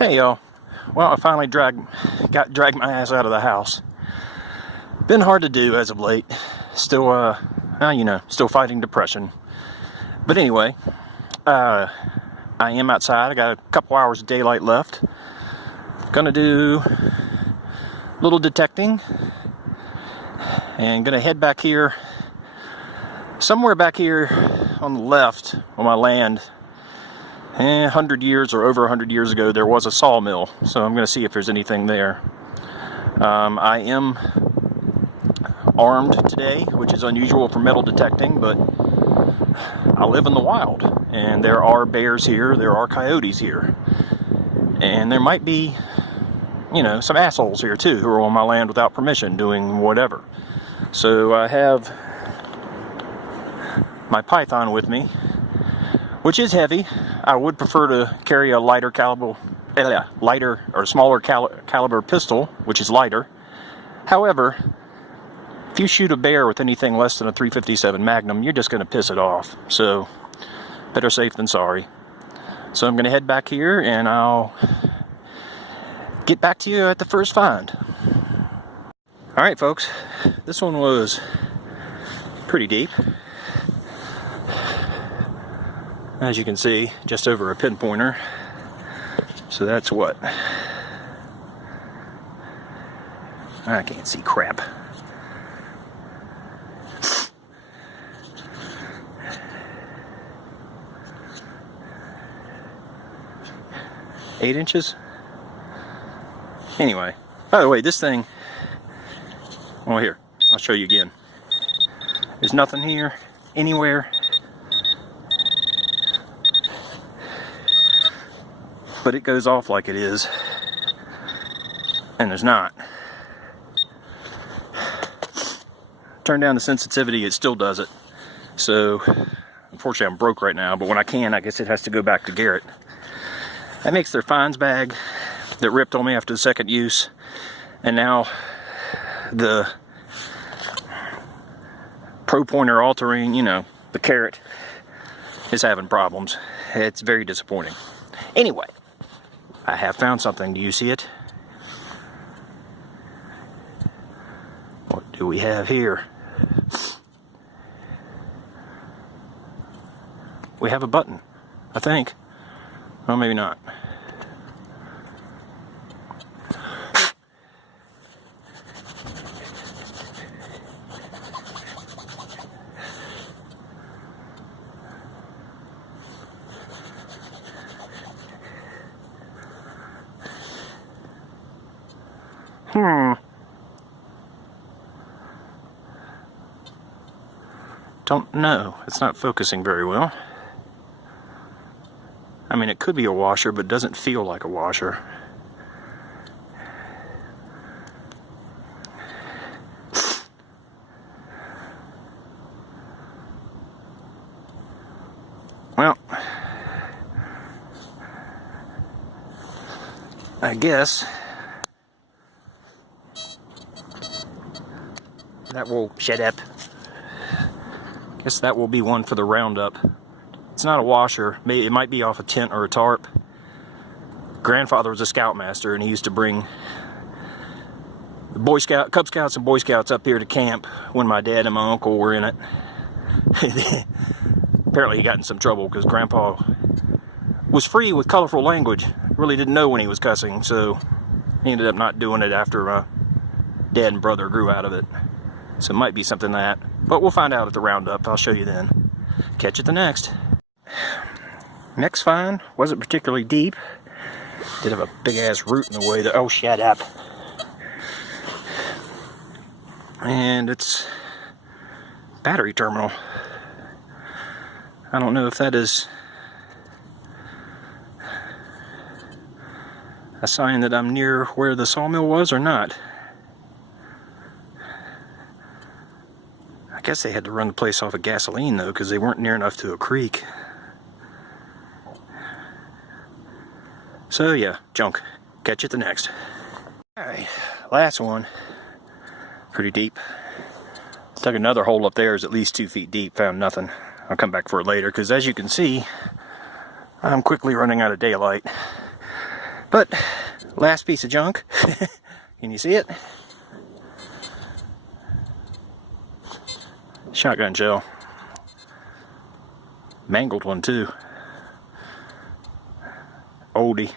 Hey y'all, well I finally dragged my ass out of the house. Been hard to do as of late. Still, still fighting depression. But anyway, I am outside. I got a couple hours of daylight left. Gonna do a little detecting. And gonna head back here. Somewhere back here on the left on my land. 100 years or over 100 years ago, there was a sawmill, so I'm going to see if there's anything there. I am armed today, which is unusual for metal detecting, but I live in the wild, and there are bears here, there are coyotes here, and there might be, some assholes here too, who are on my land without permission, doing whatever. So I have my python with me, which is heavy. I would prefer to carry a smaller caliber pistol, which is lighter. However, if you shoot a bear with anything less than a .357 Magnum, you're just going to piss it off. So, better safe than sorry. So I'm going to head back here, and I'll get back to you at the first find. Alright folks, this one was pretty deep. As you can see, just over a pinpointer. So that's what? I can't see crap. Eight inches? Anyway, by the way, this thing, well here, I'll show you again. There's nothing here, anywhere. But it goes off like it is, and there's not. Turn down the sensitivity, it still does it. So, unfortunately I'm broke right now, but when I can, I guess it has to go back to Garrett. That makes their fines bag that ripped on me after the second use, and now the Pro Pointer all-terrain, the Garrett, is having problems. It's very disappointing. Anyway, I have found something. Do you see it? What do we have here? We have a button, I think. Well, maybe not. Don't know. It's not focusing very well. I mean, it could be a washer, but it doesn't feel like a washer. Well, I guess that will shut up. Guess that will be one for the roundup. It's not a washer. Maybe it might be off a tent or a tarp. Grandfather was a scoutmaster, and he used to bring the Cub Scouts and Boy Scouts up here to camp when my dad and my uncle were in it. Apparently he got in some trouble because Grandpa was free with colorful language. Really didn't know when he was cussing, so he ended up not doing it after my dad and brother grew out of it. So it might be something like that. But we'll find out at the roundup. I'll show you then. Catch you at the next. Next find wasn't particularly deep. Did have a big ass root in the way. Oh, shut up. And it's battery terminal. I don't know if that is a sign that I'm near where the sawmill was or not. I guess they had to run the place off of gasoline though, because they weren't near enough to a creek. So yeah, junk. Catch you at the next. Alright, last one. Pretty deep. Dug another hole up there, is at least 2 feet deep, found nothing. I'll come back for it later, because as you can see, I'm quickly running out of daylight. But last piece of junk. Can you see it? Shotgun shell. Mangled one too. Oldie.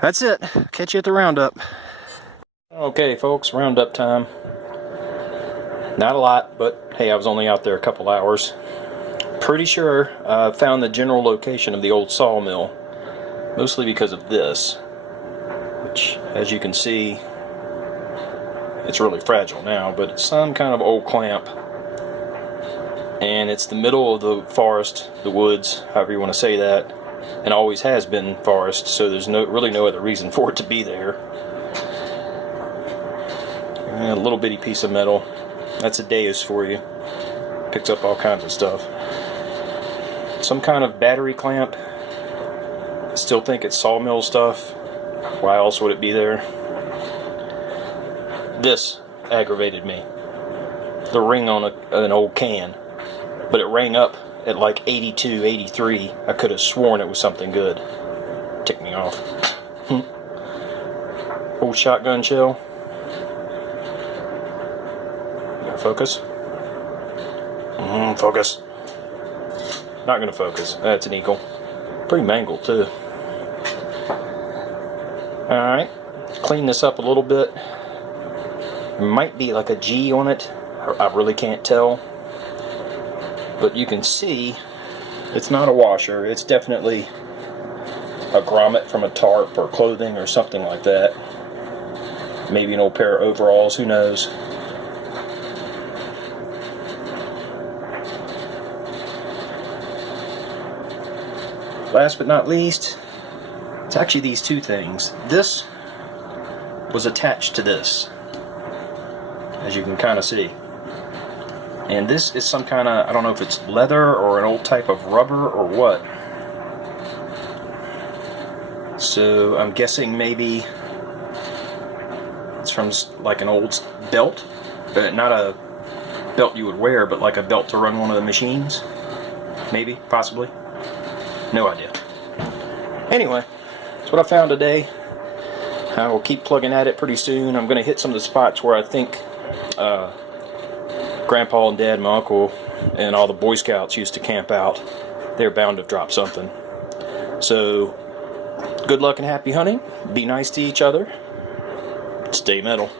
That's it. Catch you at the roundup. Okay folks, roundup time. Not a lot, but hey, I was only out there a couple hours. Pretty sure I found the general location of the old sawmill. Mostly because of this, which, as you can see, it's really fragile now, but it's some kind of old clamp. And it's the middle of the forest, the woods, however you want to say that, and always has been forest, so there's really no other reason for it to be there. And a little bitty piece of metal. That's a Deus for you. Picks up all kinds of stuff. Some kind of battery clamp. Still think it's sawmill stuff. Why else would it be there? This aggravated me. The ring on an old can. But it rang up at like 82, 83. I could have sworn it was something good. Ticked me off. Old shotgun shell. Gonna focus? Focus. Not gonna focus. That's an eagle. Pretty mangled too. Alright, clean this up a little bit. There might be like a G on it. I really can't tell. But you can see it's not a washer. It's definitely a grommet from a tarp or clothing or something like that. Maybe an old pair of overalls, who knows. Last but not least, it's actually these two things. This was attached to this, as you can kind of see. And this is some kind of, I don't know if it's leather or an old type of rubber or what. So I'm guessing maybe it's from like an old belt, but not a belt you would wear, but like a belt to run one of the machines. Maybe, possibly. No idea. Anyway, that's what I found today. I will keep plugging at it pretty soon. I'm going to hit some of the spots where I think Grandpa and Dad, my uncle, and all the Boy Scouts used to camp out. They're bound to have dropped something. So, good luck and happy hunting. Be nice to each other. Stay metal.